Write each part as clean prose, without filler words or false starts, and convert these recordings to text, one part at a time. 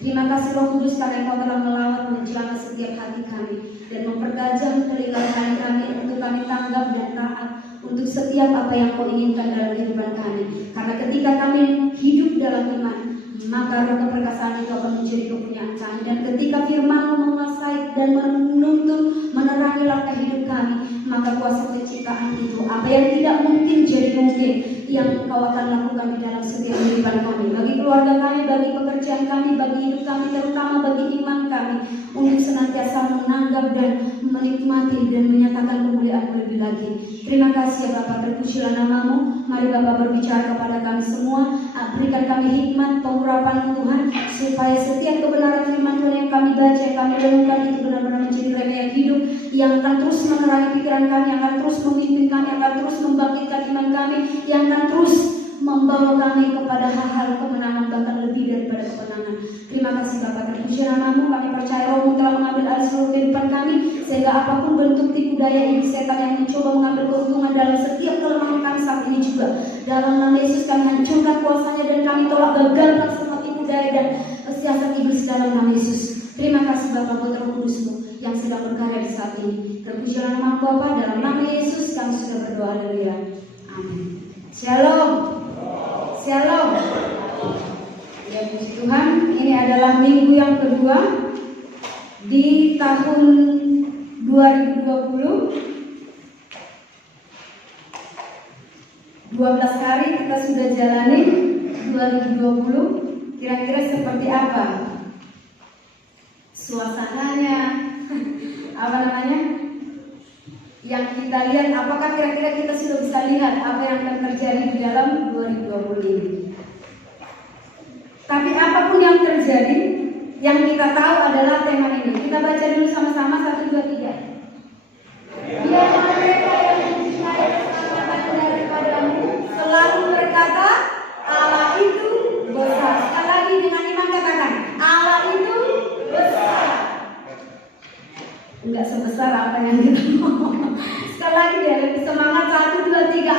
Terima kasih Roh Kudus karena Engkau telah melawat menjamah setiap hati kami dan mempertajam telinga kami untuk kami tanggap dan taat untuk setiap apa yang Kau inginkan dalam kehidupan kami. Karena ketika kami hidup dalam iman, maka roh keperkasaan itu akan menjadi kepunyaan kami. Dan ketika firman-Mu menguasai dan menuntun menerangi langkah hidup kami, maka kuasa penciptaan itu, apa yang tidak mungkin jadi mungkin, yang Kau akan lakukan di dalam setiap kehidupan kami, bagi keluarga kami, bagi pekerjaan kami, bagi hidup kami, terutama bagi iman kami, untuk senantiasa menanggap dan menikmati dan menyatakan kemuliaan-Mu lebih lagi. Terima kasih ya Bapa, terpujilah nama-Mu. Mari Bapa berbicara kepada kami semua, berikan kami hikmat, pengurapan Tuhan, supaya setiap kebenaran firman Tuhan yang kami baca, yang kami renungkan itu benar-benar menjadi rema hidup yang akan terus menerangi pikiran kami, yang akan terus memimpin kami, yang akan terus membangkitkan iman kami, yang akan terus membawa kami kepada hal-hal kemenangan, bahkan lebih daripada kemenangan. Terima kasih Bapa, terpuji nama-Mu. Kami percaya Roh-Mu telah mengambil alih seluruh kehidupan kami, sehingga apapun bentuk tipu daya ini setan yang mencoba mengambil keuntungan dalam setiap kelemahan kami saat ini juga, dalam nama Yesus kami hancurkan kuasanya dan kami tolak gagalkan semua tipu daya dan siasat iblis dalam nama Yesus. Terima kasih Bapa buat Roh Kudus-Mu yang sedang berkarya di saat ini. Terpujilah nama Bapa, dalam nama Yesus kami sudah berdoa. Haleluya. Amin. Shalom. Shalom. Ya puji Tuhan, ini adalah minggu yang kedua di tahun 2020. 12 hari kita sudah jalani 2020. Kira-kira seperti apa suasananya? Apa namanya? Yang kita lihat, apakah kira-kira kita sudah bisa lihat apa yang akan terjadi di dalam 2020 ini? Tapi apapun yang terjadi, yang kita tahu adalah tema ini. Kita baca dulu sama-sama 1, 2, 3. Biar mereka yang mencintai keselamatan daripadamu selalu berkata, Allah itu besar. Sekali lagi dengan iman katakan, Allah itu besar. Enggak sebesar apa yang kita mau. Sekali lagi deh, lebih semangat. 1, 2, 3.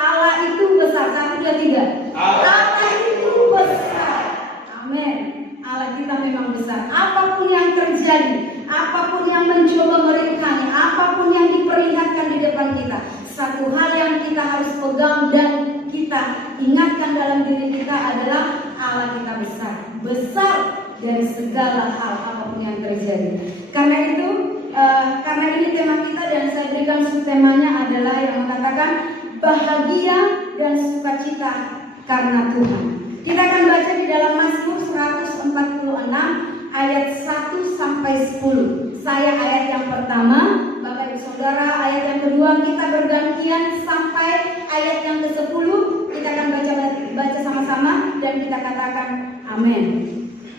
Allah itu besar. 1, 2, 3. Allah itu besar. Amin. Allah kita memang besar. Apapun yang terjadi, apapun yang mencoba meringkani, apapun yang diperlihatkan di depan kita, satu hal yang kita harus pegang dan kita ingatkan dalam diri kita adalah Allah kita besar. Besar dari segala hal apapun yang terjadi. Karena itu, karena ini tema kita dan saya berikan subtemanya adalah yang mengatakan bahagia dan sukacita karena Tuhan. Kita akan baca di dalam Mazmur 146 ayat 1 sampai 10. Saya ayat yang pertama, Bapak Ibu Saudara ayat yang kedua, kita bergantian sampai ayat yang ke-10. Kita akan baca sama-sama dan kita katakan amin.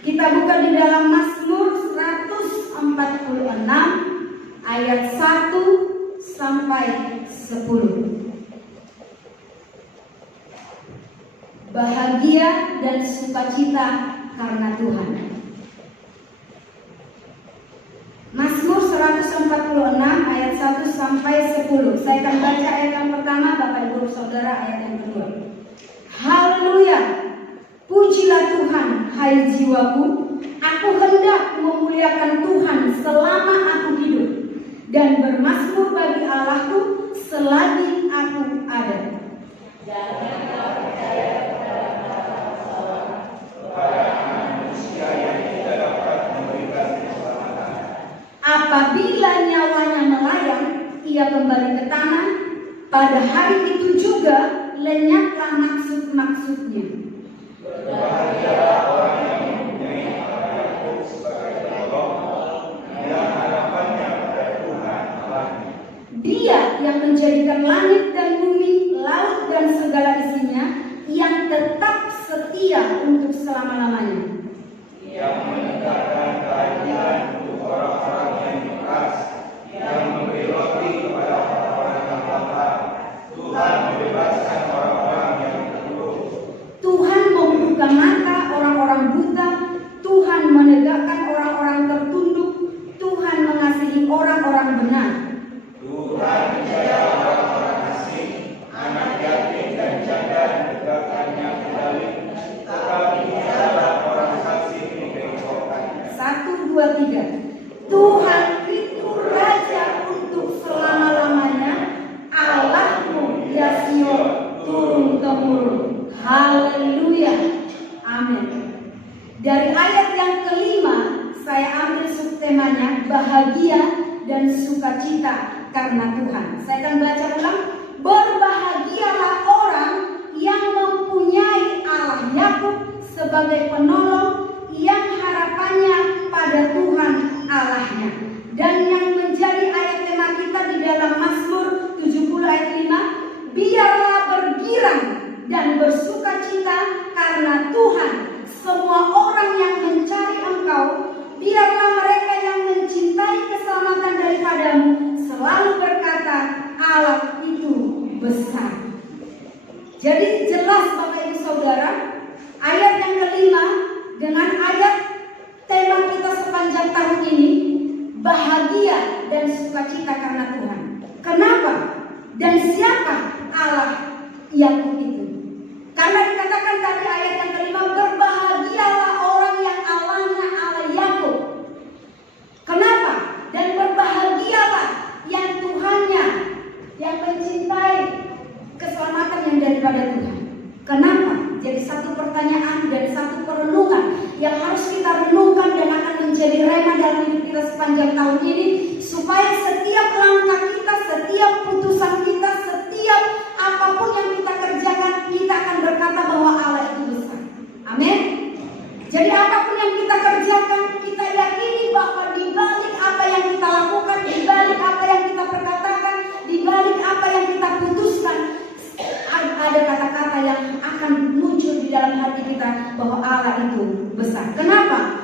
Kita buka di dalam Mazmur 146 ayat 1 sampai 10. Bahagia dan sukacita karena Tuhan. Mazmur 146 ayat 1 sampai 10. Saya akan baca ayat yang pertama, Bapak Ibu Saudara ayat yang kedua. Haleluya. Pujilah Tuhan, hai jiwaku. Aku hendak memuliakan Tuhan selama aku hidup, dan bermazmur bagi Allahku selagi aku ada. Jangan kau percaya apabila nyawanya melayang, ia kembali ke tanah. Pada hari itu juga lenyaplah maksud-maksudnya. Berbahagialah orang yang mempunyai harapanku sebagai tolong, yang harapannya pada Tuhan Allahnya. Dia yang menjadikan langit dan bumi, laut dan segala isinya, yang tetap setia untuk selama-lamanya. Yang menegakkan keadilan untuk orang-orang yang ikhlas, yang memberi roti kepada orang-orang yang lapar. Tuhan membebaskan orang-orang yang terpuruk. Tuhan membuka mata orang-orang buta. Tuhan menegakkan orang-orang tertunduk. Tuhan mengasihi orang-orang benar. Tuhan menjaga orang-orang Dari ayat yang kelima saya ambil subtemanya bahagia dan sukacita karena Tuhan. Saya akan baca ulang. Berbahagialah orang yang mempunyai Allah Yakub sebagai penolong, yang harapannya pada Tuhan Allahnya. Dan yang menjadi ayat tema kita di dalam Mazmur 70 ayat 5, biarlah bergirang dan bersukacita karena Tuhan semua orang yang mencari Engkau, biarlah mereka yang mencintai keselamatan daripadamu selalu berkata, Allah itu besar. Jadi jelas Bapak Ibu Saudara, ayat yang kelima dengan ayat tema kita sepanjang tahun ini, bahagia dan sukacita karena Tuhan. Kenapa? Dan siapa Allah Yakub itu? Karena dikatakan tadi ayat yang kelima, berbahagialah orang yang Allahnya Allah Yakub. Kenapa? Dan berbahagialah yang Tuhannya, yang mencintai keselamatan yang daripada Tuhan. Kenapa? Jadi satu pertanyaan dan satu perenungan yang harus kita renungkan dan akan menjadi rema dalam hidup kita sepanjang tahun ini, supaya setiap langkah kita, setiap putusan kita, setiap apapun yang kita kerjakan, kita akan berkata bahwa Allah itu besar. Amin. Jadi apapun yang kita kerjakan, kita yakini bahwa di balik apa yang kita lakukan, di balik apa yang kita perkatakan, di balik apa yang kita putuskan, ada kata-kata yang akan muncul di dalam hati kita bahwa Allah itu besar. Kenapa?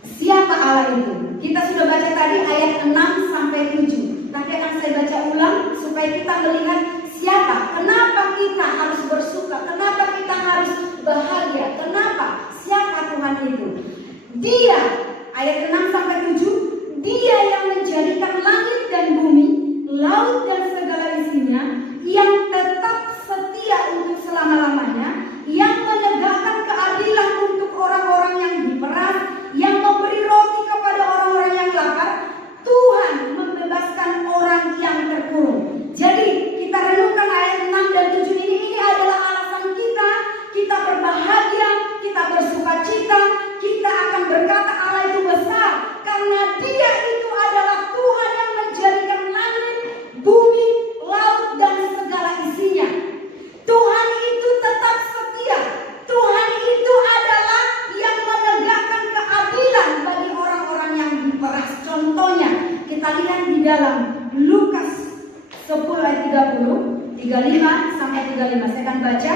Siapa Allah itu? Kita sudah baca tadi ayat 6 sampai 7. Tapi akan saya baca ulang supaya kita melihat siapa, kenapa kita harus bersuka, kenapa kita harus bahagia, kenapa, siapa Tuhan itu. Dia, ayat 6 sampai 7, Dia yang menjadikan langit dan bumi, laut dan segala isinya, yang tetap setia untuk selama-lamanya, yang menegakkan keadilan untuk orang-orang yang diperas, yang memberi roti kepada orang-orang yang lapar. Tuhan membebaskan orang yang terkurung. Jadi kita renungkan ayat 6 dan 7 ini adalah alasan kita berbahagia, kita bersukacita, kita akan berkata Allah itu besar, karena Dia itu adalah Tuhan yang menjadikan langit, bumi, laut dan segala isinya. Tuhan itu tetap setia. Tuhan itu adalah yang menegakkan keadilan bagi orang-orang yang diperas. Contohnya kita lihat di dalam Lukas 10 ayat 35 sampai 35. Saya akan baca.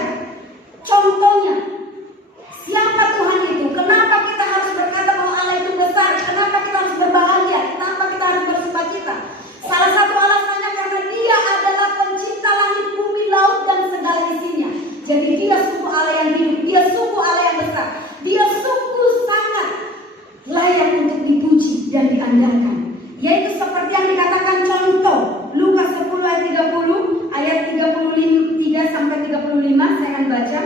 Contohnya, siapa Tuhan itu? Kenapa kita harus berkata bahwa Allah itu besar? Kenapa kita harus berbahagia? Kenapa kita harus bersukacita? Salah satu alasannya karena Dia adalah pencipta langit, bumi, laut dan segala isinya. Jadi Dia sungguh Allah yang hidup, Dia sungguh Allah yang besar, Dia sungguh sangat layak untuk dipuji dan diandalkan. Yaitu seperti yang dikatakan contoh Lukas 10 ayat 30, ayat 33 sampai 35, saya akan baca.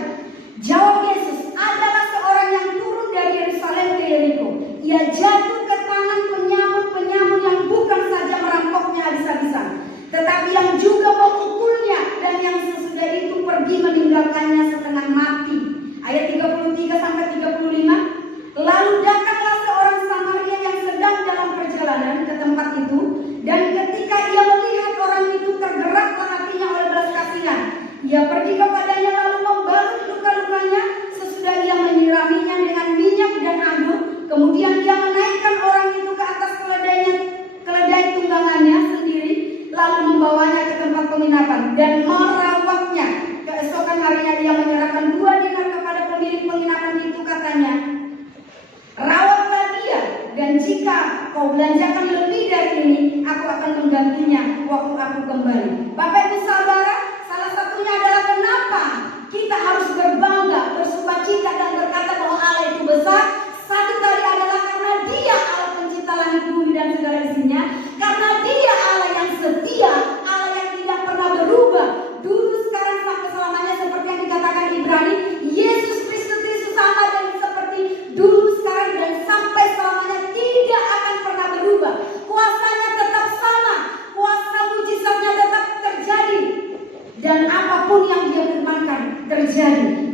Jawab Yesus, adalah seorang yang turun dari Yerusalem ke Yeriko. Ia jatuh ke tangan penyamun-penyamun yang bukan saja merampoknya habis-habisan, tetapi yang juga memukulnya, dan yang sesudah itu pergi meninggalkannya setengah mati. Ayat 33 sampai 35. Lalu datanglah seorang Samaria yang sedang dalam perjalanan ke tempat itu, dan ketika ia melihat orang itu, tergeraklah hatinya oleh belas kasihan. Ia pergi kepadanya lalu membalut luka-lukanya. Sesudah ia menyiraminya dengan minyak dan anggur, kemudian ia menaikkan orang itu ke atas keledai tunggangannya sendiri, lalu membawanya ke tempat penginapan dan merawatnya. Keesokan harinya ia menyerahkan 2 dinar kepada pemilik penginapan itu, katanya, rawatlah dia, dan jika kau belanjakan lebih dari ini, aku akan menggantinya waktu aku kembali. Bapak Ibu Saudara, salah satunya adalah kenapa kita harus berbangga, bersukacita dan berkata bahwa Allah itu besar. Satu tadi adalah karena Dia Allah pencipta langit, bumi dan segala isinya. Karena Dia Allah yang setia, Allah yang tidak pernah berubah, dulu, sekarang, sampai selamanya, seperti yang dikatakan Ibrani. Yesus Kristus sama dan seperti dulu, sekarang dan sampai selamanya, tidak akan pernah berubah. Kuasanya tetap sama, kuasa mujizatnya tetap terjadi, dan apapun yang Dia firmankan terjadi.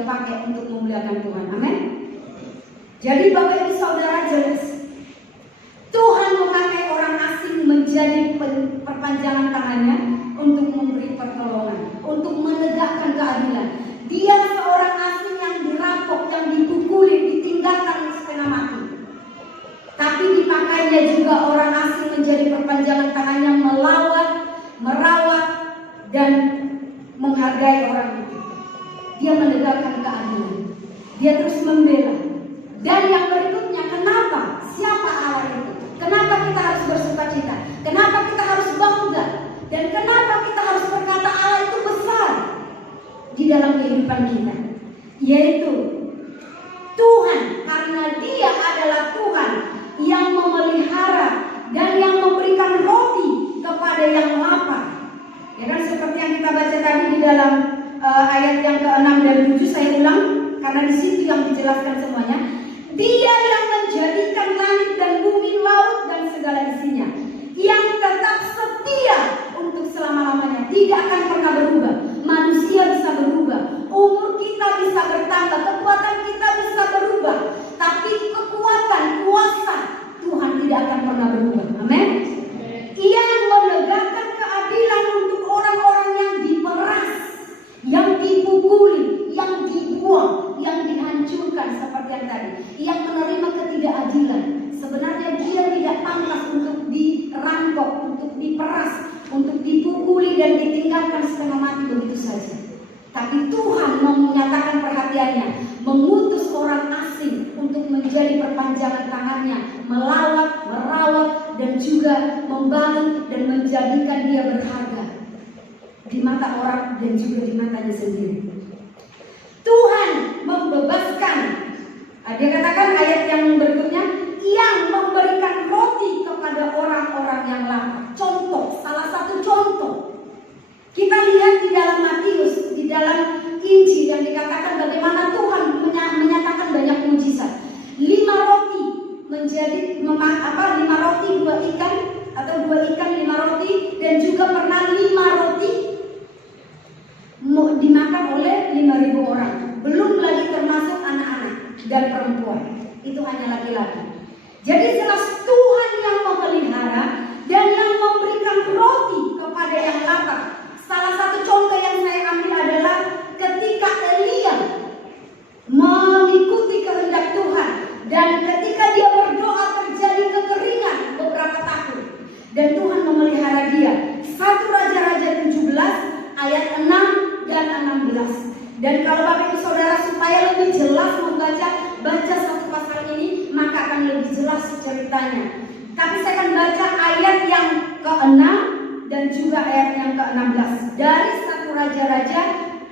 dia pakai untuk memuliakan Tuhan. Amin. Jadi Bapak Ibu Saudara, jelas Tuhan memakai orang asing menjadi perpanjangan tangannya untuk memberi pertolongan, untuk menegakkan keadilan. Dia seorang asing yang dirampok, yang dipukuli, ditinggalkan setengah mati. Tapi dipakainya juga orang asing menjadi perpanjangan tangannya, melawat, merawat, dan menghargai orang itu. Dia menegakkan keadilan. Dia terus membela. Dan yang berikutnya, kenapa? Siapa Allah itu? Kenapa kita harus bersukacita? Kenapa kita harus bangga? Dan kenapa kita harus berkata Allah itu besar di dalam kehidupan kita? Yaitu Tuhan, karena Dia adalah Tuhan yang memelihara dan yang memberikan roti kepada yang lapar. Ya kan, seperti yang kita baca tadi di dalam ayat yang ke-6 dan 7, saya ulang karena di situ yang dijelaskan semuanya. Dia yang menjadikan langit dan bumi, laut dan segala isinya, yang tetap setia untuk selama-lamanya, tidak akan pernah berubah. Manusia bisa berubah, umur kita bisa bertambah, kekuatan kita bisa berubah, tapi kekuatan, kuasa Tuhan tidak akan pernah berubah. Amin. Ia menegakkan keadilan untuk orang-orang yang diperas, yang dipukuli, yang dibuang, yang dihancurkan seperti yang tadi, yang menerima ketidakadilan. Sebenarnya dia tidak pantas untuk dirampok, untuk diperas, untuk dipukuli dan ditinggalkan setengah mati begitu saja. Tapi Tuhan menyatakan perhatiannya, mengutus orang asing untuk menjadi perpanjangan tangannya, melawat, merawat, dan juga membangun dan menjadikan dia berharga di mata orang dan juga di matanya sendiri. Tuhan membebaskan. Dia katakan ayat yang berikutnya, yang memberikan roti kepada orang-orang yang lapar. Contoh, salah satu contoh kita lihat di dalam Matius, di dalam Injil yang dikatakan bagaimana Tuhan menyatakan banyak mujizat. 5 roti menjadi 5 roti 2 ikan, atau 2 ikan 5 roti, dan juga pernah 5 roti dimakan oleh 5.000 orang. Belum lagi termasuk anak-anak dan perempuan. Itu hanya laki-laki. Jadi jelas Tuhan yang memelihara dan yang memberikan roti kepada yang lapar. Salah satu contoh yang saya ambil adalah ketika Elia mengikuti kehendak Tuhan, dan ketika dia berdoa terjadi kekeringan beberapa tahun, dan Tuhan memelihara dia. 1 Raja-Raja 17 ayat 6 dan 16. Dan kalau Bapak Ibu Saudara supaya lebih jelas baca satu pasal ini, maka akan lebih jelas ceritanya. Tapi saya akan baca ayat yang ke-6 dan juga ayat yang ke-16 dari 1 Raja-Raja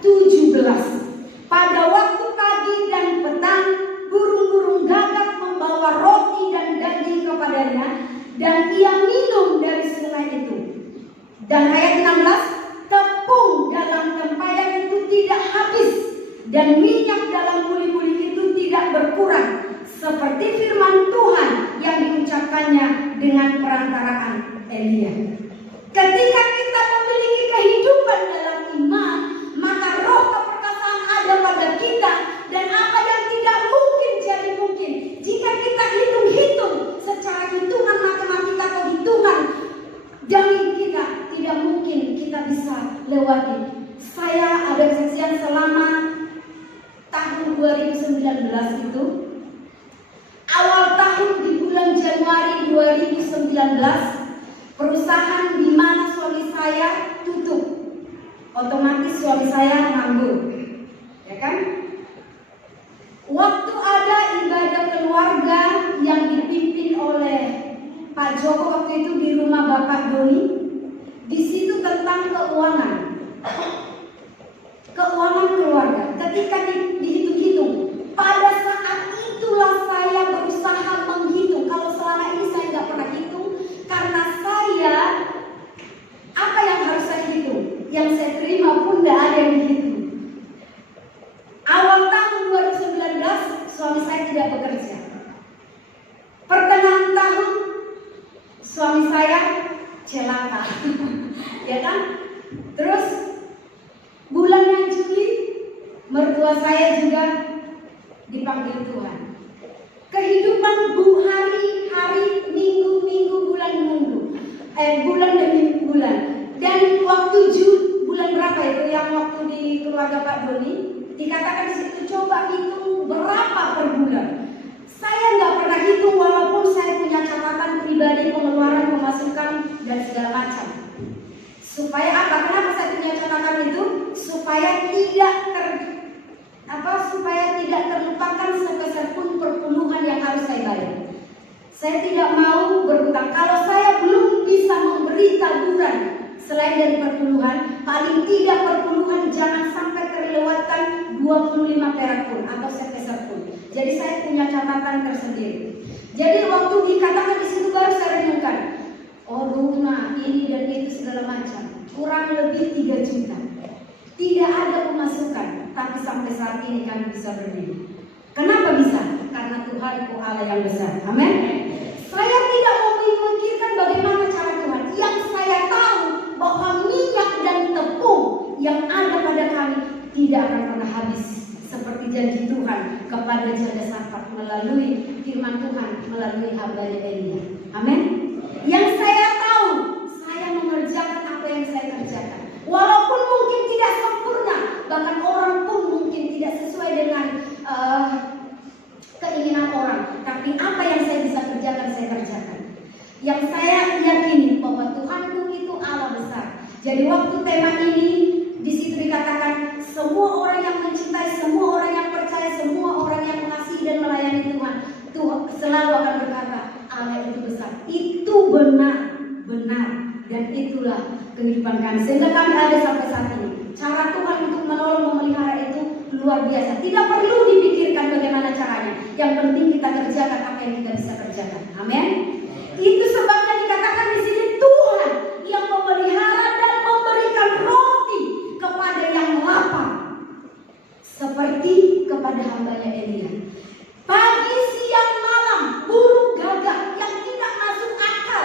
17. Pada waktu pagi dan petang, burung-burung gagak membawa roti dan daging kepadanya, dan ia minum dari sungai itu. Dan ayat 16, tepung dalam tempayan itu tidak habis, dan minyak dalam buli-buli itu tidak berkurang, seperti firman Tuhan yang diucapkannya dengan perantaraan Elia. Ketika kita memiliki kehidupan dalam iman, maka roh keperkasaan ada pada kita, dan apa yang tidak mungkin jadi mungkin. Jika kita hitung-hitung secara hitungan matematika atau hitungan dalil kita, tidak mungkin kita bisa lewati. Saya ada kesaksian selama tahun 2019 itu, awal tahun di bulan Januari 2019, perusahaan di mana suami saya tutup, otomatis suami saya nganggur, ya kan? Waktu ada ibadah keluarga yang dipimpin oleh Pak Joko waktu itu di rumah Bapak Doni, di situ tentang keuangan keluarga. Ketika dihitung-hitung, pada saat itulah saya berusaha menghitung. Kalau selama ini saya nggak pernah hitung, karena saya apa yang harus saya hitung, yang saya terima pun nggak ada yang dihitung. Awal tahun 2019 suami saya tidak bekerja. Pertengahan tahun suami saya celaka, ya kan? Terus bulan Juli mertua tua saya juga dipanggil Tuhan. Kehidupan hari, minggu, bulan demi bulan. Dan waktu bulan berapa itu yang waktu di keluarga Pak Doni, dikatakan di situ coba hitung berapa per bulan. Saya nggak pernah hitung walaupun saya punya catatan pribadi pengeluaran, pemasukan dan segala macam. Supaya apa? Kenapa saya punya catatan itu? Supaya tidak terlupakan sepeser pun perpuluhan yang harus saya bayar. Saya tidak mau berhutang. Kalau saya belum bisa memberi taburan selain dari perpuluhan, paling tidak perpuluhan jangan sampai terlewatkan 25 perak pun atau sepeser pun. Jadi saya punya catatan tersendiri. Jadi waktu dikatakan di situ baru saya renungkan, oh rumah ini dan itu segala macam, kurang lebih 3 juta. Tidak ada pemasukan, tapi sampai saat ini kami bisa berdiri. Kenapa bisa? Karena Tuhanku Allah yang besar. Amin. Saya tidak mau memikirkan bagaimana cara Tuhan. Yang saya tahu bahwa minyak dan tepung yang ada pada kami tidak akan pernah habis. Seperti janji Tuhan kepada janda Safat melalui firman Tuhan melalui hamba-Nya Elia. Amin. Yang saya tahu, saya mengerjakan apa yang saya kerjakan. Walaupun mungkin tidak sempurna, bahkan orang pun mungkin tidak sesuai dengan keinginan orang, tapi apa yang saya bisa kerjakan, saya kerjakan. Yang saya yakini bahwa Tuhanku itu Allah besar. Jadi waktu tema ini di situ dikatakan semua orang yang mencintai, semua orang yang percaya, semua orang yang mengasihi dan melayani Tuhan selalu akan berkata Allah itu besar. Itu benar dan itulah kehidupan kami. Sehingga kami ada sampai saat ini. Cara Tuhan untuk menolong memelihara itu luar biasa. Tidak perlu dipikirkan bagaimana caranya. Yang penting kita kerjakan apa yang kita bisa kerjakan. Amin. Itu sebabnya dikatakan di sini Tuhan yang memelihara dan memberikan roti kepada yang lapar, seperti kepada hamba-Nya Elia. Pagi, siang, malam, burung gagak yang tidak masuk akal.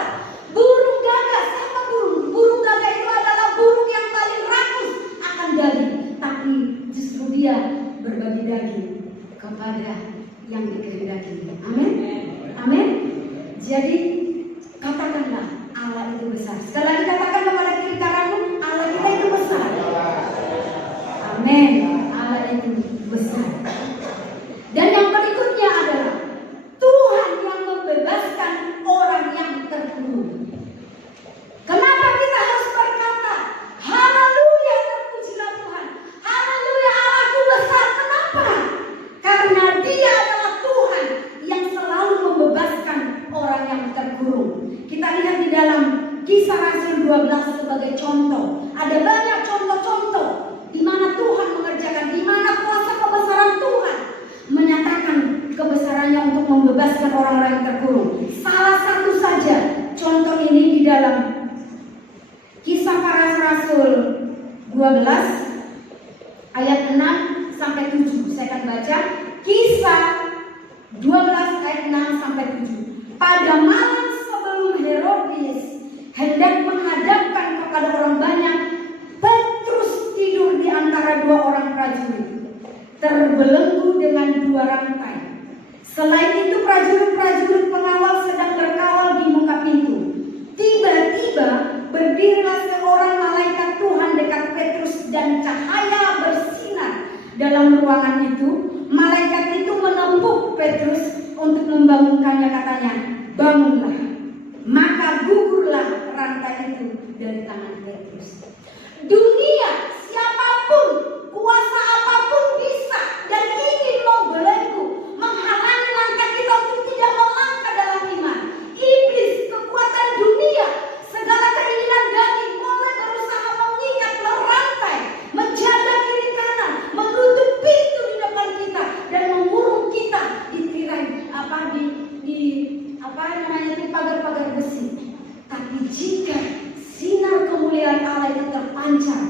Burung gagak, siapa burung? Burung gagak itu adalah burung yang paling rakus akan daging, tapi justru dia berbagi daging kepada yang dikehendaki. Amin. Amin. Jadi katakanlah Allah itu besar. Sekali lagi katakan kepada kiri kananmu, Allah kita itu besar. Amin. Allah itu besar. Dan yang berikutnya adalah Tuhan yang membebaskan orang yang terkurung. Kenapa kita harus berkata haleluya, terpujilah Tuhan, haleluya, Allahku besar? Kenapa? Karena Dia adalah Tuhan yang selalu membebaskan orang yang terkurung. Kita lihat di dalam Kisah Rasul 12 sebagai contoh. Ada banyak contoh-contoh di mana Tuhan mengerjakan, di mana kuasa kebesaran Tuhan menyatakan kebesarannya untuk membebaskan orang-orang yang terkurung. Salah satu saja contoh ini di dalam Kisah Para Rasul 12 ayat 6 sampai 7. Saya akan baca Kisah 12 ayat 6 sampai 7. Pada malam sebelum Herodes hendak menghadapkan kepada orang banyak, Petrus tidur di antara 2 orang prajurit, terbelenggu dengan 2 rantai. Selain itu prajurit-prajurit pengawal sedang berkawal di muka pintu. Tiba-tiba berdirilah seorang malaikat Tuhan dekat Petrus dan cahaya bersinar dalam ruangan itu. Malaikat itu menepuk Petrus untuk membangunkannya, katanya, bangunlah. Maka gugurlah rantai itu dari tangan Petrus. Dunia, siapapun, kuasa apapun bisa dan ingin membelenggu, menghalangi langkah kita untuk tidak melangkah dalam iman. Iblis, kekuatan dunia, segala keinginan daging boleh berusaha mengikat, merantai, menjaga kiri kanan, menutup pintu di depan kita dan mengurung kita di tirai pagar-pagar besi. Tapi jika sinar kemuliaan Allah itu terpancar,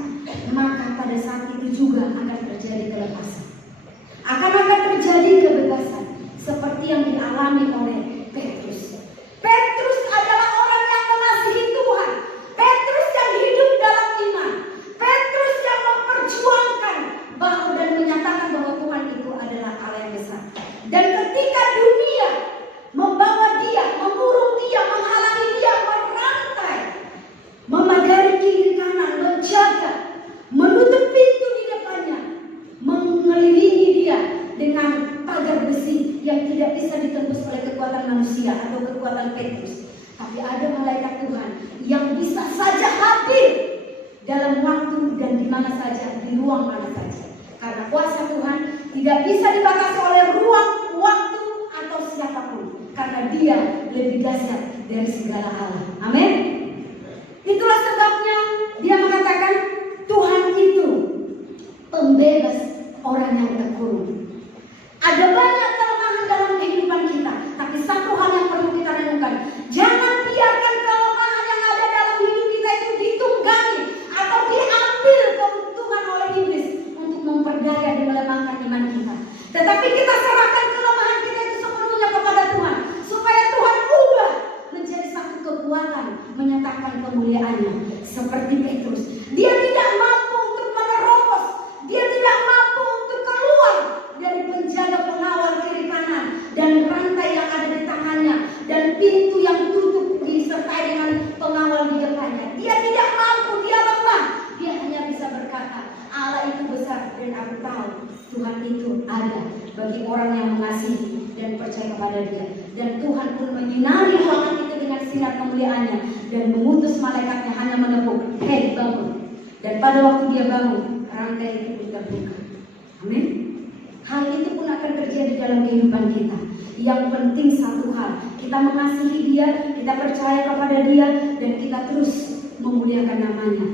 pagar besi yang tidak bisa ditembus oleh kekuatan manusia atau kekuatan Petrus. Tapi ada malaikat Tuhan yang bisa saja hadir dalam waktu dan di mana saja, di ruang mana saja. Karena kuasa Tuhan tidak bisa dibatasi oleh ruang, waktu, atau siapapun. Karena Dia lebih dahsyat dari segala Allah. Amin. Itulah sebabnya Dia mengatakan Tuhan itu pembebas orang yang terkurung. Ada banyak kelemahan dalam kehidupan kita, tapi satu hal yang perlu kita renungkan: jangan biarkan kelemahan yang ada dalam hidup kita itu ditunggangi atau diambil keuntungan oleh iblis untuk memperdaya dan melemahkan iman kita. Tetapi kita serahkan kelemahan kita itu sepenuhnya kepada Tuhan, supaya Tuhan ubah menjadi satu kekuatan menyatakan kemuliaannya. Seperti Petrus, dia tidak mampu untuk menerobos, dia tidak mampu untuk keluar dari penjaga pengawal kiri kanan dan rantai yang ada di tangannya dan pintu yang tutup disertai dengan pengawal di depannya. Dia tidak mampu, dia lemah. Dia hanya bisa berkata, Allah itu besar dan aku tahu Tuhan itu ada bagi orang yang mengasihi dan percaya kepada Dia. Dan Tuhan pun menyinari ruangan itu dengan sinar kemuliaannya dan mengutus malaikatnya hanya menepuk, hei bangun. Dan pada waktu dia bangun, rantai itu pun terbuka. Amin. Hal itu pun akan terjadi dalam kehidupan kita. Yang penting satu hal, kita mengasihi Dia, kita percaya kepada Dia, dan kita terus memuliakan namanya.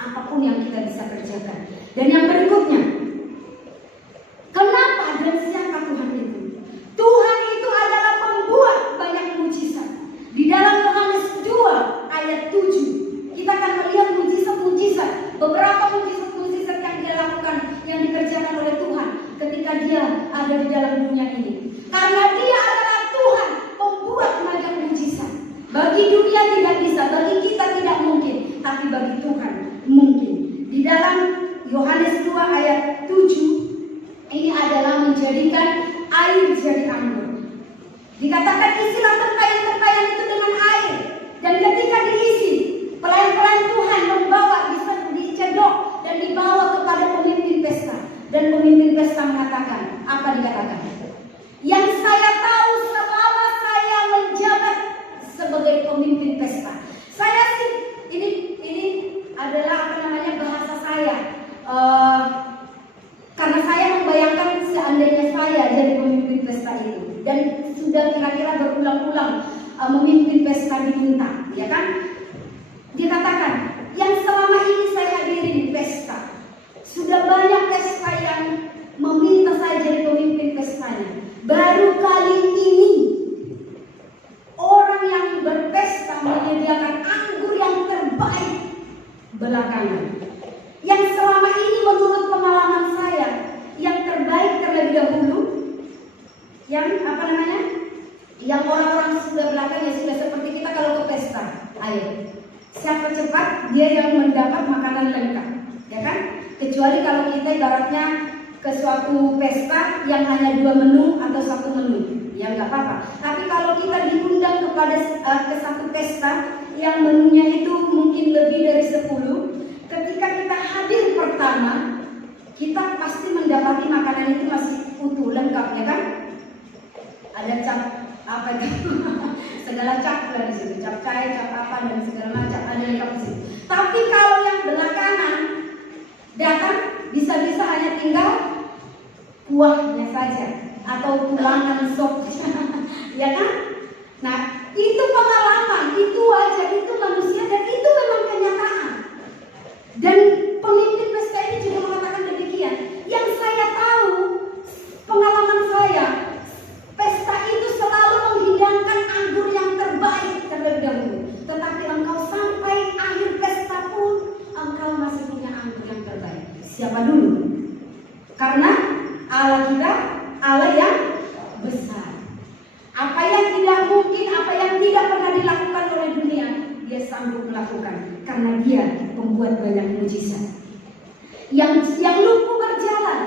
Apapun yang kita bisa kerjakan. Dan yang berikutnya, kenapa dan siapa Tuhan itu? Tuhan itu adalah pembuat banyak mujizat. Di dalam Yohanes 2 ayat 7, kita akan melihat mujizat-mujizat, beberapa mujizat-mujizat yang Dia lakukan, yang dikerjakan oleh Tuhan ketika Dia ada di dalam dunia ini. Karena Dia adalah Tuhan pembuat banyak mujizat. Bagi dunia tidak bisa, bagi kita tidak mungkin, tapi bagi Tuhan mungkin. Di dalam Yohanes 2 ayat 7, ini adalah menjadikan air jadi anggur. Dikatakan isilah tempayan-tempayan itu dengan air, dan ketika diisi, pelayan-pelayan Tuhan membawa, bisa dicedok dan dibawa kepada pemimpin pesta. Dan pemimpin pesta mengatakan, apa dikatakan? Yang saya tahu selama saya menjabat sebagai pemimpin pesta, saya sih ini adalah apa namanya bahasa saya, karena saya membayangkan seandainya saya jadi pemimpin pesta itu dan sudah kira-kira berulang-ulang memimpin pesta di Puntang, ya kan? Dikatakan yang selama ini saya hadiri di pesta, sudah banyak pesta yang meminta saya jadi pemimpin pestanya. Baru kali ini orang yang berpesta menyediakan anggur yang terbaik belakangan. Yang selama ini menurut pengalaman saya, yang terbaik terlebih dahulu, yang apa namanya, yang orang-orang sudah belakang ya sudah seperti kita kalau ke pesta, ayo siapa cepat dia yang mendapat makanan lengkap, ya kan? Kecuali kalau kita ibaratnya ke suatu pesta yang hanya 2 menu atau 1 menu, ya nggak apa-apa. Tapi kalau kita diundang kepada ke satu pesta yang menunya itu mungkin lebih dari 10, ketika kita hadir pertama, kita pasti mendapati makanan itu masih utuh, lengkap, ya kan? Ada cap apa itu? Segala cap di situ, cap cair, cap apa dan segala macam ada lengkap di situ. Tapi kalau yang belakangan datang, bisa-bisa hanya tinggal kuahnya saja atau tulangan sop, ya kan? Nah, itu pengalaman, itu aja, itu manusia dan itu memang kenyataan. Dan pemimpin pesta ini juga mengatakan demikian. Yang saya tahu, pengalaman saya, pesta itu selalu menghidangkan anggur yang terbaik terlebih dahulu. Tetapi engkau sampai akhir pesta pun engkau masih punya anggur yang terbaik. Siapa dulu? Karena Allah kita, Allah yang besar. Apa yang tidak mungkin, apa yang tidak pernah dilakukan oleh dunia, Dia sanggup melakukan. Karena Dia membuat banyak mujizat. Yang lumpuh berjalan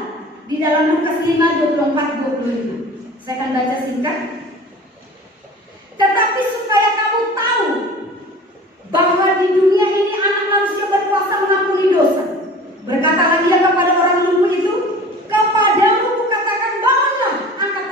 di dalam Lukas 5:24-25. Saya akan baca singkat. Tetapi supaya kamu tahu bahwa di dunia ini Anak Manusia berkuasa mengampuni dosa. Berkatalah Ia kepada orang lumpuh itu, kepadamu kukatakan, bangunlah, angkat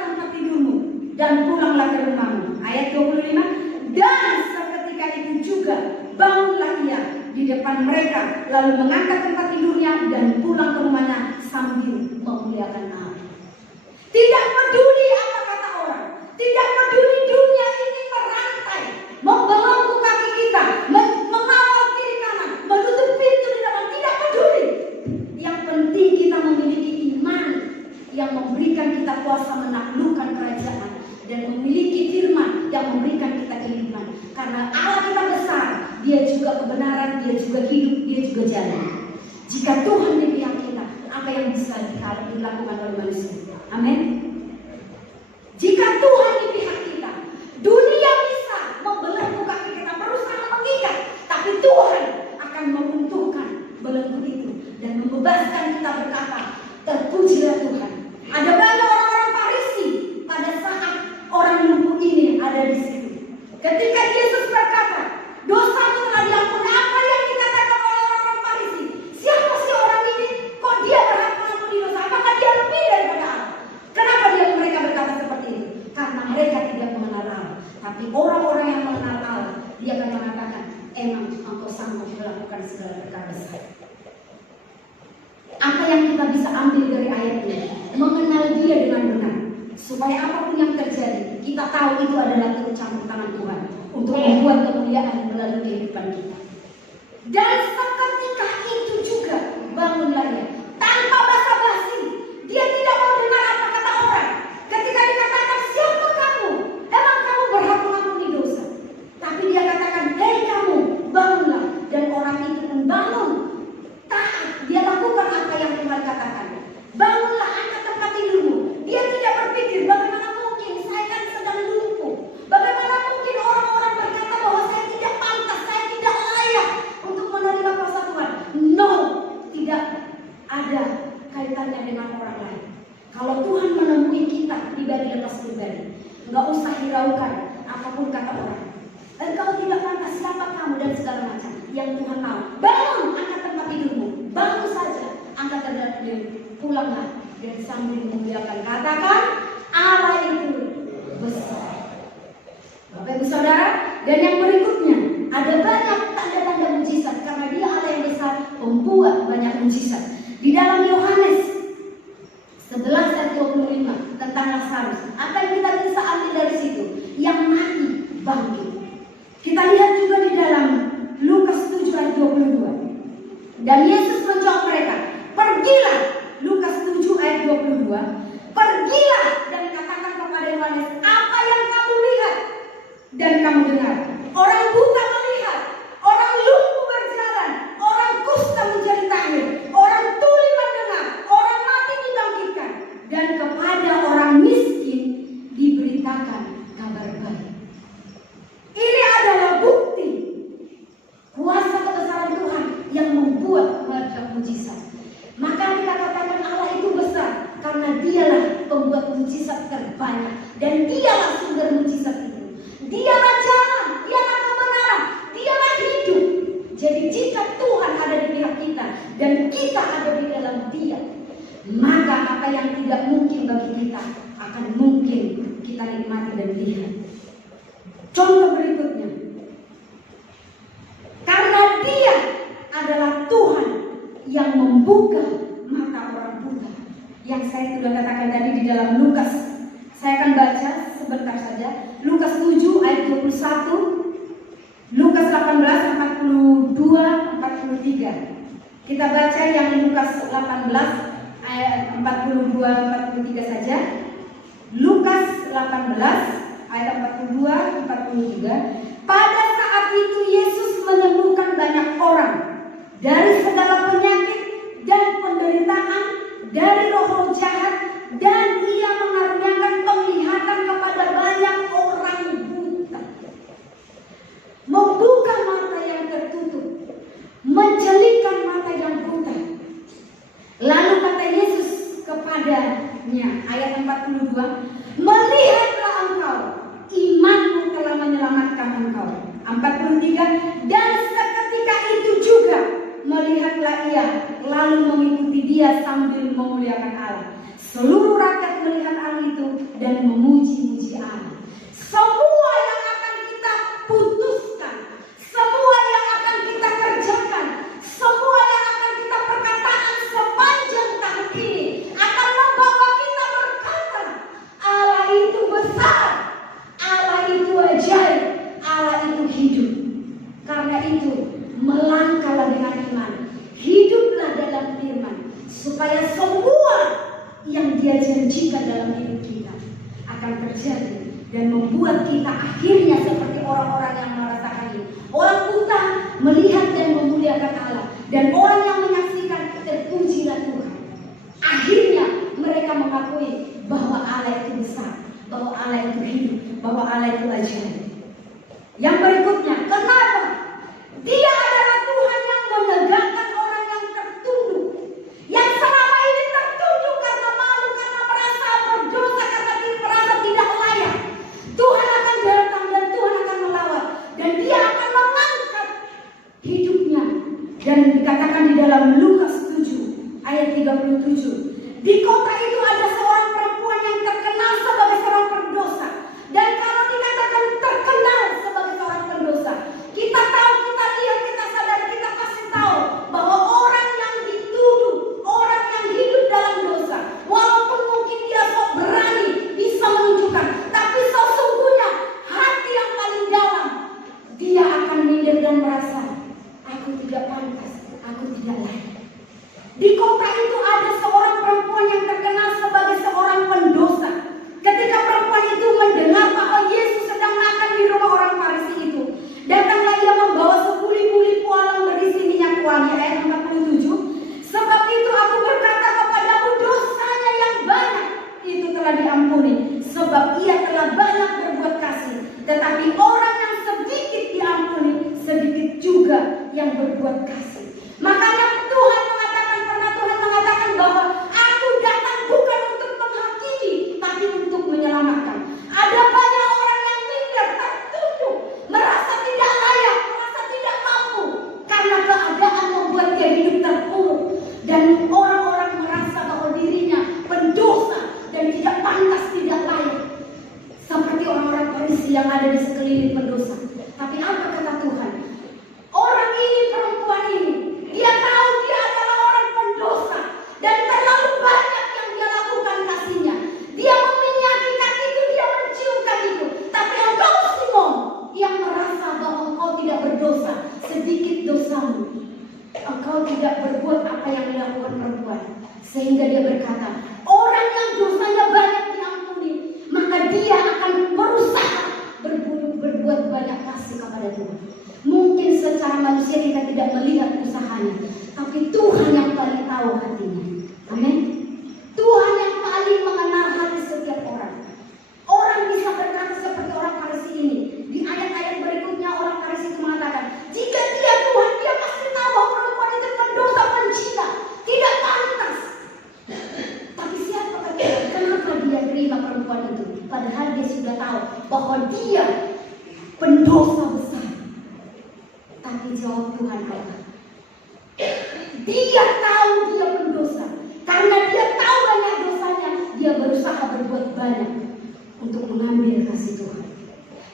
terjadi. Jika Tuhan di pihak kita, apa yang bisa dilakukan oleh manusia? Amin. Jika Tuhan di pihak kita, dunia bisa membelenggu kaki kita, berusaha mengikat, tapi Tuhan akan meruntuhkan belenggu itu dan membebaskan kita berkata, terpujilah Tuhan. Ada banyak orang-orang Farisi pada saat orang lumpuh ini ada di situ. Ketika Yesus berkata, dosamu telah diampuni, apa yang dikatakan oleh orang-orang Farisi? Siapa sih orang ini? Kok dia berhak mengampuni dosa? Apakah dia lebih daripada Allah? Kenapa mereka berkata seperti itu? Karena mereka tidak mengenal Allah. Tapi orang-orang yang mengenal Allah, dia akan mengatakan, emang engkau sanggup melakukan segala perkara besar. Apa yang kita bisa ambil dari ayat ini? Mengenal dia dengan benar. Supaya apapun yang terjadi, kita tahu itu adalah turut campur tangan Tuhan untuk membuat kemuliaan melalui kehidupan kita. Dan seketika itu juga bangunlah dia tanpa basa-basi. Dia tidak mau dengar apa kata orang. Ketika dikatakan, siapa kamu? Emang kamu berhak mengampuni dosa? Tapi dia katakan, hei kamu, bangunlah. Dan orang itu pun bangun. Taat, dia lakukan apa yang Tuhan katakan. Bangunlah, angkat tempat tidurmu. Dia tidak berpikir, bagaimana mungkin saya kan sedang lumpuh. Bagaimana mungkin orang-orang berkata bahwa saya tidak pantas, saya tidak layak untuk menerima kuasa Tuhan. No, tidak ada kaitannya dengan orang lain. Kalau Tuhan menemui kita pribadi lepas pribadi, nggak usah hiraukan apapun kata orang. Dan kalau tidak pantas, siapa kamu dan segala macam. Yang Tuhan mau, bangun, angkat tempat tidurmu. Bangun saja, angkat tempat tidurmu. Pulanglah dan sambil memuliakan, katakan Allah itu besar. Bapak Ibu Saudara, dan yang berikutnya ada banyak tanda-tanda mujizat karena dia Allah yang besar membuat banyak mujizat. Di dalam Yohanes 11:25 tentang Lazarus, apa yang kita bisa ambil dari situ? Yang mati bangkit. Kita lihat juga di dalam Lukas 7:22. Dan Yesus menjawab mereka, pergilah. Lukas 7:22. Pergilah dan katakan kepada Yohanes apa yang kamu lihat dan kamu dengar. Orang buta melihat, orang lumpuh berjalan, orang kusta menjadi tahir, orang tuli mendengar, orang mati dibangkitkan, dan kepada orang miskin diberitakan kabar baik. Ini adalah bukti kuasa kebesaran Tuhan yang membuat banyak mujizat. Maka kita katakan Allah itu besar karena dialah pembuat mujizat terbanyak dan dialah sumber mujizat itu. Dialah jalan, dialah kebenaran, dialah hidup. Jadi jika Tuhan ada di pihak kita dan kita ada di dalam Dia, maka apa yang tidak mungkin bagi kita akan mungkin kita nikmati dan lihat. Contoh berikutnya, karena Dia adalah Tuhan yang membuka mata orang buta. Yang saya sudah katakan tadi di dalam Lukas. Saya akan baca sebentar saja. Lukas 7:21, Lukas 18:42-43. Kita baca yang Lukas 18 ayat 42-43 saja. Lukas 18 ayat 42-43. Pada saat itu Yesus menyembuhkan banyak orang dari segala penyakit dan penderitaan, dari roh-roh jahat, dan Ia mengaruniakan penglihatan kepada banyak orang buta. Membuka mata yang tertutup, menjelikan mata yang buta. Lalu kata Yesus kepadanya, ayat 42, melihatlah engkau, imanmu telah menyelamatkan engkau. 43, dan seketika itu juga melihatlah ia, lalu mengikuti dia sambil memuliakan Allah. Seluruh rakyat melihat hal itu dan memuji-muji Allah. Semua yang akan kita putuskan, semua yang akan kita kerjakan, semua yang akan kita perkataan sepanjang tahun ini akan membawa kita berkata, Allah itu besar, Allah itu ajaib, Allah itu hidup. Karena itu melangkahlah dengan iman, hiduplah dalam firman, supaya semua yang Dia janjikan dalam hidup kita akan terjadi dan membuat kita akhirnya seperti orang-orang yang merasakan ini. Orang buta melihat dan memuliakan Allah, dan orang mengakui bahwa Allah itu besar, bahwa Allah itu hidup, bahwa Allah itu ajaib. Yang berikutnya, kenapa? Dia adalah Tuhan yang menegakkan orang yang tertunduk, yang selama ini tertunduk karena malu, karena merasa berdosa, karena merasa tidak layak. Tuhan akan datang dan Tuhan akan melawat, dan Dia akan mengangkat hidupnya. Dan dikatakan di dalam Lukas 7 ayat 37, di kota itu ada seorang perempuan yang terkenal sebagai seorang pendosa. Dan kalau dikatakan terkenal sebagai seorang pendosa, kita tahu, kita lihat, kita sadar, kita pasti tahu bahwa orang yang dituduh, orang yang hidup dalam dosa, walaupun mungkin dia sok berani bisa menunjukkan, tapi sesungguhnya hati yang paling dalam, dia akan minder dan merasa, aku tidak pantas, aku tidak layak. Di kota itu ada seorang perempuan yang terkenal sebagai seorang pendosa. Ketika perempuan itu mendengar bahwa Yesus sedang makan di rumah orang Farisi itu, datanglah ia membawa sepuli-puli pualam berisi minyak wangi. Ayat 47. Sebab itu aku berkata kepadamu, dosanya yang banyak itu telah diampuni, sebab ia telah banyak berbuat kasih. Tetapi orang yang sedikit diampuni, sedikit juga yang berbuat kasih. Makanya Tuhan mengatakan bahwa aku datang bukan untuk menghakimi, tapi untuk menyelamatkan. Ada banyak orang yang minder, tertunduk, merasa tidak layak, merasa tidak mampu, karena keadaan membuat dia hidup terpuruk. Dan orang-orang merasa bahwa dirinya pendosa dan tidak pantas, tidak layak, seperti orang-orang Farisi yang ada di sekeliling pendosa. Tapi apa kata Tuhan? Orang ini, perempuan ini, dia tahu dia adalah orang pendosa, dan terlalu banyak yang dia lakukan kasihnya. Dia meminyaki kakiku, dia mencium kakiku. Tapi engkau Simon yang merasa bahwa engkau tidak berdosa, sedikit dosamu, engkau tidak berbuat apa yang dilakukan perempuan. Sehingga dia berkata, orang yang dosanya banyak diampuni, maka dia akan berusaha berbuat banyak kasih kepada Tuhan. Mungkin secara manusia kita tidak melihat usahanya, tapi Tuhan yang paling tahu hatinya. Amin. Tuhan yang paling mengenal hati setiap orang. Orang bisa berkata seperti orang Farisi ini. Di ayat-ayat berikutnya orang Farisi itu mengatakan, jika dia Tuhan, dia pasti tahu bahwa perempuan itu pendosa, pencina, tidak pantas. Tapi siapa kata, kenapa dia terima perempuan itu? Padahal dia sudah tahu bahwa dia pendosa besar. Tapi jawab Tuhan Allah, dia tahu dia pendosa. Karena dia tahu banyak dosanya, dia berusaha berbuat banyak untuk mengambil kasih Tuhan.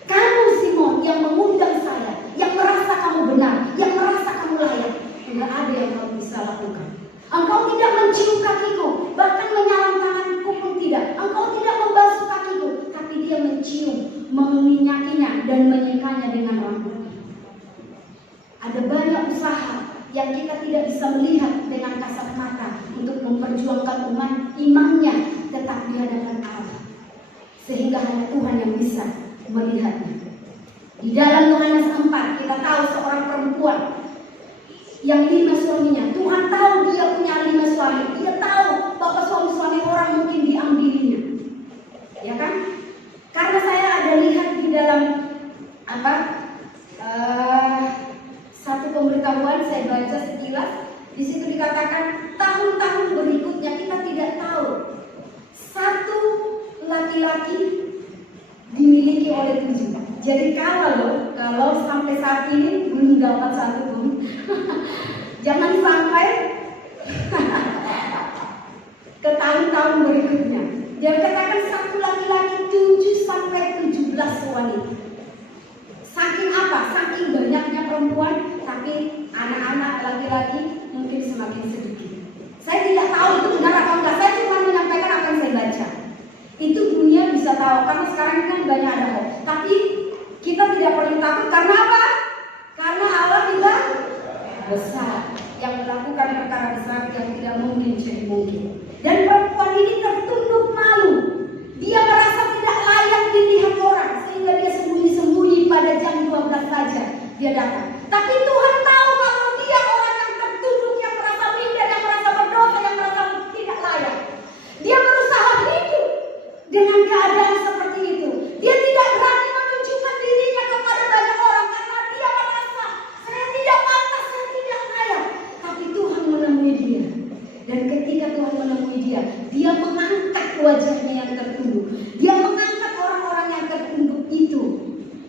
Kamu Simon yang mengundang saya, yang merasa kamu benar, yang merasa kamu layak, tidak ada yang kamu bisa lakukan. Engkau tidak mencium kakiku, bahkan menyalam tanganku pun tidak. Engkau tidak membasuh kakiku, tapi dia mencium, meminyakinya dan menyekanya dengan rambutnya. Ada banyak usaha yang kita tidak bisa melihat dengan kasat mata untuk memperjuangkan umat imannya tetap di hadapan Allah, sehingga hanya Tuhan yang bisa melihatnya. Di dalam Yohanes 4 kita tahu seorang perempuan yang 5 suaminya. Tuhan tahu dia punya 5 suami. Dia tahu bahwa suami-suami orang mungkin diambilinya, ya kan? Karena saya ada lihat di dalam satu pemberitahuan, saya baca sekilas. Di situ dikatakan tahun-tahun berikutnya kita tidak tahu satu laki-laki dimiliki oleh 7. Jadi kalau sampai saat ini belum dapat satu pun, jangan sampai ke tahun-tahun berikutnya. Dia katakan satu laki-laki 7 sampai 17 wanita. Saking apa? Saking banyaknya perempuan, tapi anak-anak laki-laki mungkin semakin sedikit. Saya tidak tahu itu benar atau enggak. Saya cuma menyampaikan apa yang saya baca. Itu dunia bisa tahu, karena sekarang kan banyak ada hoax. Tapi kita tidak perlu takut. Karena apa? Karena Allah tidak besar, yang melakukan perkara besar yang tidak mungkin jadi mungkin. Dan perempuan ini tertunduk malu. Dia merasa tidak layak dilihat orang, sehingga dia sembunyi-sembunyi pada jam 12 saja dia datang. Tapi Tuhan tahu kalau dia orang yang tertunduk, yang merasa minder, yang merasa berdosa, yang merasa tidak layak. wajahnya yang tertunduk. Dia mengangkat orang-orang yang tertunduk itu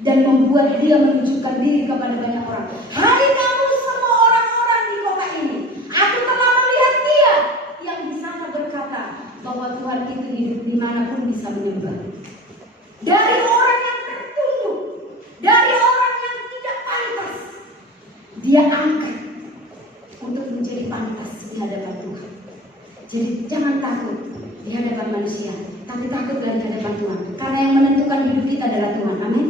dan membuat dia menunjukkan diri kepada banyak orang. Hai kamu semua orang-orang di kota ini, aku telah melihat dia yang di sana berkata bahwa Tuhan itu hidup dimanapun bisa menyembah. Dari orang yang tertunduk, dari orang yang tidak pantas, dia angkat untuk menjadi pantas di hadapan Tuhan. Jadi jangan takut di hadapan manusia, tapi takut di hadapan Tuhan. Karena yang menentukan hidup kita adalah Tuhan. Amin.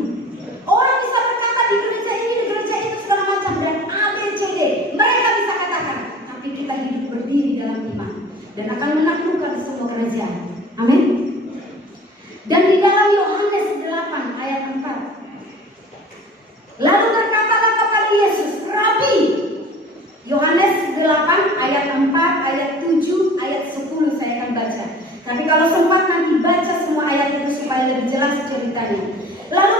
Orang bisa berkata di gereja ini, di gereja itu segala macam dan A, B, C, D. Mereka bisa katakan, tapi kita hidup berdiri dalam iman dan akan menaklukkan semua kerajaan. Amin. Dan di dalam Yohanes 8 ayat 4, lalu berkatalah kepada Yesus, Rabi. Yohanes 8 ayat 4, ayat 7, ayat 10 saya akan baca. Tapi kalau sempat nanti baca semua ayat itu supaya lebih jelas ceritanya. Lalu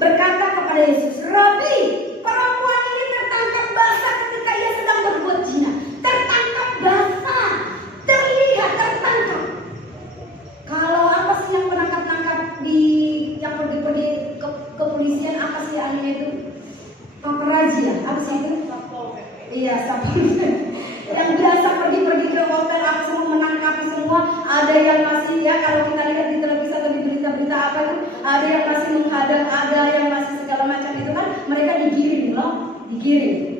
berkata kepada Yesus, Rabi, perempuan ini tertangkap basah ketika ia sedang berbuat zina. Tertangkap basah, terlihat tertangkap. Kalau apa sih yang menangkap-tangkap yang pergi-pergi ke kepolisian, apa sih anime itu? Paparazzi ya? Apa sih itu? Iya, yang biasa pergi-pergi ke hotel, apa semua menangkap semua. Ada yang masih ya, kalau kita lihat di televisi atau di berita-berita apa itu, ada yang masih menghadap, ada yang masih segala macam itu kan, mereka digiring loh, digiring.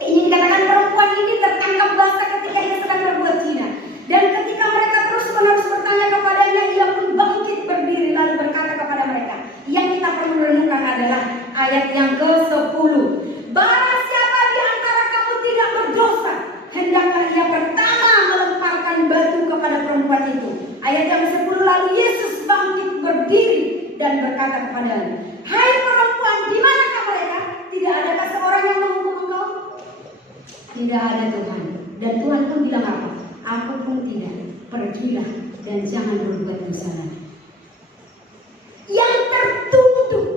Ini dikatakan perempuan ini tertangkap basah ketika ia sedang berbuat zina. Dan ketika mereka terus-menerus bertanya kepadanya, ia pun bangkit berdiri lalu berkata kepada mereka. Yang kita perlu renungkan adalah ayat yang ke-10. Barang siapa di antara kamu tidak berdosa, hendaklah ia pertama melemparkan batu kepada perempuan itu. Ayat yang ke-10, lalu Yesus bangkit berdiri dan berkata kepadanya, hai perempuan, di manakah mereka? Tidak adakah seorang yang menghukum engkau? Tidak ada Tuhan. Dan Tuhan pun bilang apa? Aku pun tidak. Pergilah dan jangan berbuat dosa lagi. Yang tertunduk,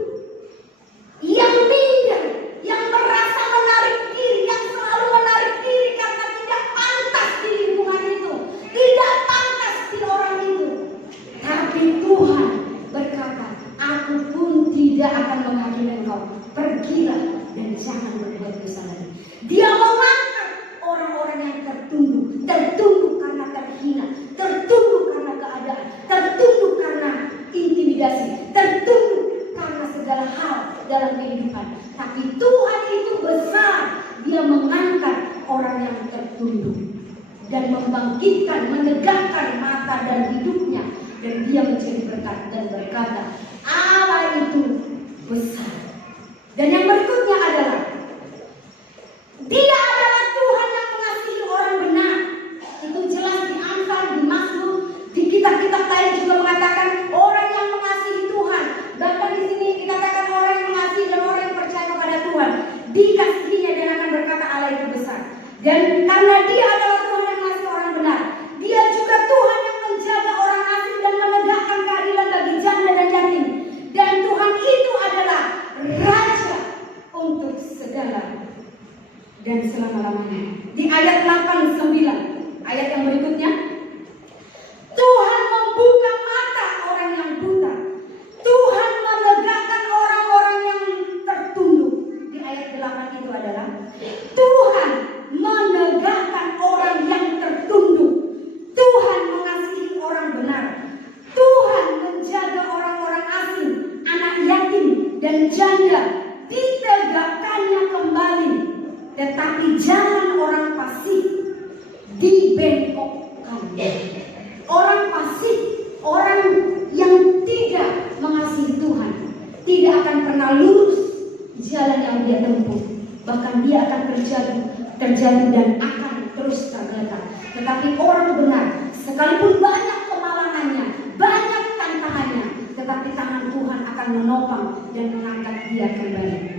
yang minder, yang merasa menarik diri, yang selalu menarik diri karena tidak pantas di lingkungan itu, tidak pantas di orang itu. Tapi Tuhan berkata, aku pun tidak akan menghakimi engkau. Pergilah dan jangan berbuat dosa lagi. Dia mengangkat orang-orang yang tertunduk karena terhina, tertunduk karena keadaan, tertunduk karena intimidasi, tertunduk karena segala hal dalam kehidupan. Tapi Tuhan itu besar, dia mengangkat orang yang tertunduk dan membangkitkan, menegakkan mata dan hidupnya, dan dia menjadi berkat dan berkata, Allah itu besar. Dan yang berikutnya adalah dia adalah Tuhan yang mengasihi orang benar. Itu jelas di Amsal, di Mazmur, di kitab-kitab lain juga mengatakan orang yang mengasihi Tuhan. Bahkan di sini dikatakan orang yang mengasihi dan orang yang percaya kepada Tuhan dikasihinya dan akan berkata Allah itu besar. Dan karena dia adalah Tuhan yang mengasihi orang benar, dia juga Tuhan yang menjaga orang asing dan menegakkan keadilan bagi janda dan yatim. Dan Tuhan itu adalah Raja untuk segala dan selama-lamanya. Di ayat 8-9, ayat yang berikutnya, Tuhan membuka mata orang yang buta, Tuhan menegakkan orang-orang yang tertunduk. Di ayat 8 itu adalah Tuhan menegakkan orang yang tertunduk, Tuhan mengasihi orang benar, Tuhan menjaga orang-orang asing, anak yatim dan janda, ditegakkannya kembali. Tetapi jangan orang pasif dibengkokkan. Orang pasif, orang yang tidak mengasihi Tuhan, tidak akan pernah lurus jalan yang dia tempuh. Bahkan dia akan terjatuh dan akan terus tergeletak. Tetapi orang benar, sekalipun banyak kemalangannya, banyak tantangannya, tetapi tangan Tuhan akan menopang dan mengangkat dia kembali.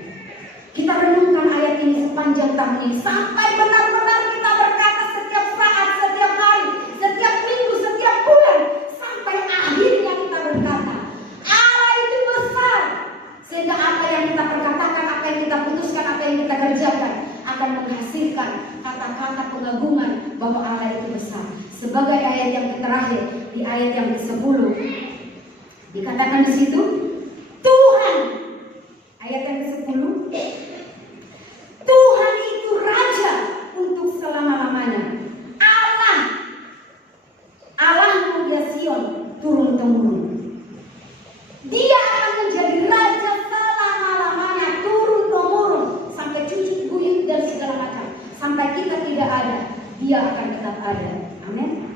Kita renungkan ayat ini sepanjang tahun ini sampai benar-benar kita berkata setiap saat, setiap hari, setiap minggu, setiap bulan, sampai akhirnya kita berkata Allah itu besar, sehingga apa yang kita perkatakan, apa yang kita putuskan, apa yang kita kerjakan akan menghasilkan kata-kata yang terakhir di ayat yang ke-10. Dikatakan di situ, Tuhan, ayat yang ke-10, Tuhan itu raja untuk selama-lamanya. Allahmu ya Sion turun-temurun. Dia akan menjadi raja selama-lamanya, turun-temurun, sampai cucu buyut dan segala macam. Sampai kita tidak ada, dia akan tetap ada. Amin.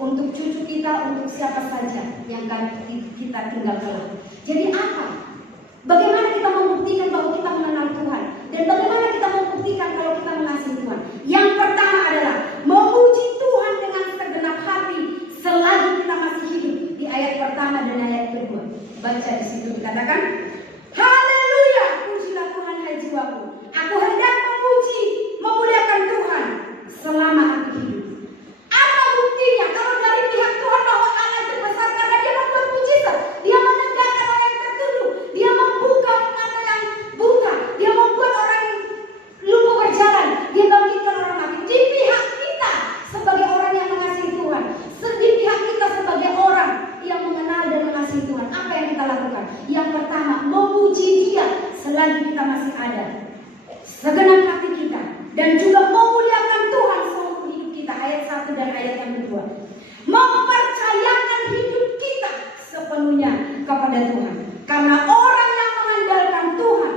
Untuk cucu kita, untuk siapa saja yang akan kita tinggal kelak. Jadi apa? Bagaimana kita membuktikan bahwa kita mengenal Tuhan? Dan bagaimana kita membuktikan kalau kita mengasihi Tuhan? Yang pertama adalah memuji Tuhan dengan segenap hati selagi kita masih hidup. Di ayat pertama dan ayat kedua, baca di situ dikatakan, Haleluya, pujilah Tuhan hai jiwaku. Aku hendak memuji, memuliakan Tuhan selama aku hidup. Apa buktinya? Kalau dari pihak Tuhan bahwa Allah itu besar karena dia membuat mujizat, dia menegakkan orang yang tertuduh, dia membuka mata yang buta, dia membuat orang yang lumpuh berjalan, dia bangkitkan orang mati. Di pihak kita sebagai orang yang mengasihi Tuhan, di pihak kita sebagai orang yang mengenal dan mengasihi Tuhan, apa yang kita lakukan? Yang pertama, memuji Dia selagi kita masih ada, segenap hati kita, dan juga memuliakan Tuhan seumur hidup kita. Ayat 1 dan ayat yang kedua, mempercayakan hidup kita sepenuhnya kepada Tuhan. Karena orang yang mengandalkan Tuhan,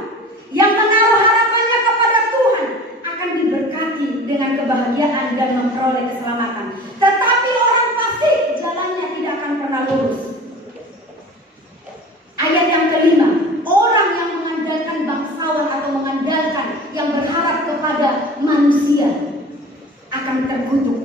yang menaruh harapannya kepada Tuhan, akan diberkati dengan kebahagiaan dan memperoleh keselamatan. Tetapi orang fasik jalannya tidak akan pernah lurus. Ayat yang kelima, orang yang mengandalkan bangsawan atau mengandalkan yang berharap kepada manusia akan terkutuk.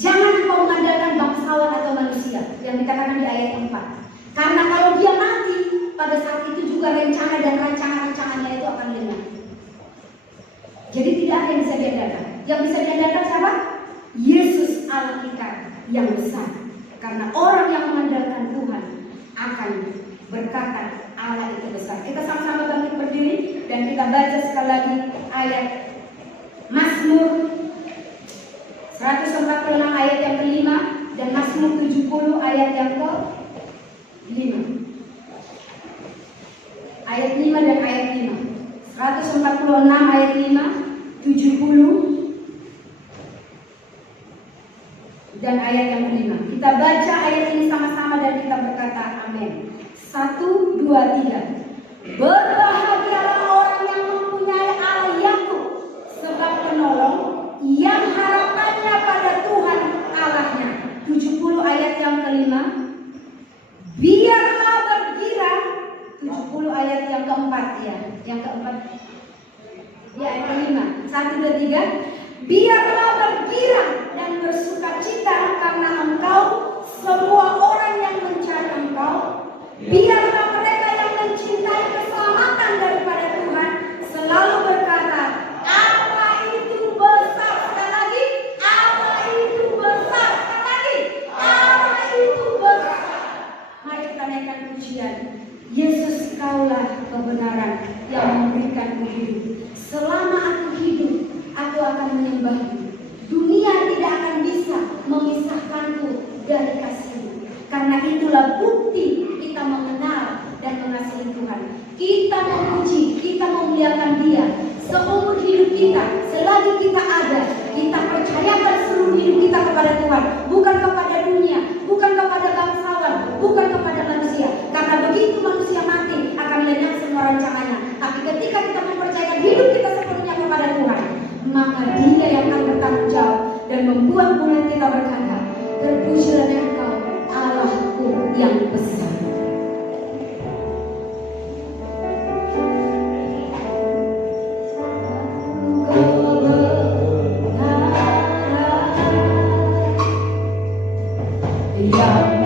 Jangan engkau mengandalkan bangsawan atau manusia yang dikatakan di ayat 4. Karena kalau dia mati, pada saat itu juga rencana dan rancangan-rancangannya itu akan lenyap. Jadi tidak ada yang bisa diandalkan. Yang bisa diandalkan siapa? Yesus Allah kita yang besar. Karena orang yang mengandalkan Tuhan akan berkata Allah itu besar. Kita sama-sama bangkit berdiri dan kita baca sekali lagi ayat Mazmur 146 ayat yang kelima dan Mazmur 70 ayat yang ke-5. Ayat 5 dan ayat 5. 146 ayat 5, 70 dan ayat yang kelima. Kita baca ayat ini sama-sama dan kita berkata amin. 1, 2, 3. Berbahagialah orang yang mempunyai Allah Yakub, sebab penolong yang harapannya pada Tuhan Allahnya. 70 ayat yang kelima. Biarlah bergirang. 70 ayat yang keempat ya. Yang keempat. Ya, ayat kelima. 1, 2, 3. Biarlah bergirang dan bersukacita karena engkau, semua orang yang mencari engkau. Biarlah mereka yang mencintai keselamatan daripada Tuhan selalu berkata, Allah itu besar. Sekali lagi, Allah itu besar. Sekali lagi, Allah itu besar. Mari kita naikkan pujian. Yesus, kaulah kebenaran yang memberikan hidup. Selama aku hidup, aku akan menyembahmu. Dunia tidak akan bisa memisahkanku dari kasih-Mu. Karena itulah bukti kita mengenal dan mengasihi Tuhan. Kita memuji, kita memuliakan Dia seumur hidup kita. Selagi kita ada, kita percayakan seluruh hidup kita kepada Tuhan, bukan kepada dunia, bukan kepada bangsawan, bukan kepada manusia. Karena begitu manusia mati akan lenyap semua rancangannya. Tapi ketika kita mempercayakan hidup kita sepenuhnya kepada Tuhan, maka Dia yang akan bertanggung jawab dan membuat mulut kita berkata, terpujilah Engkau Allahku yang besar. Kebenaran yang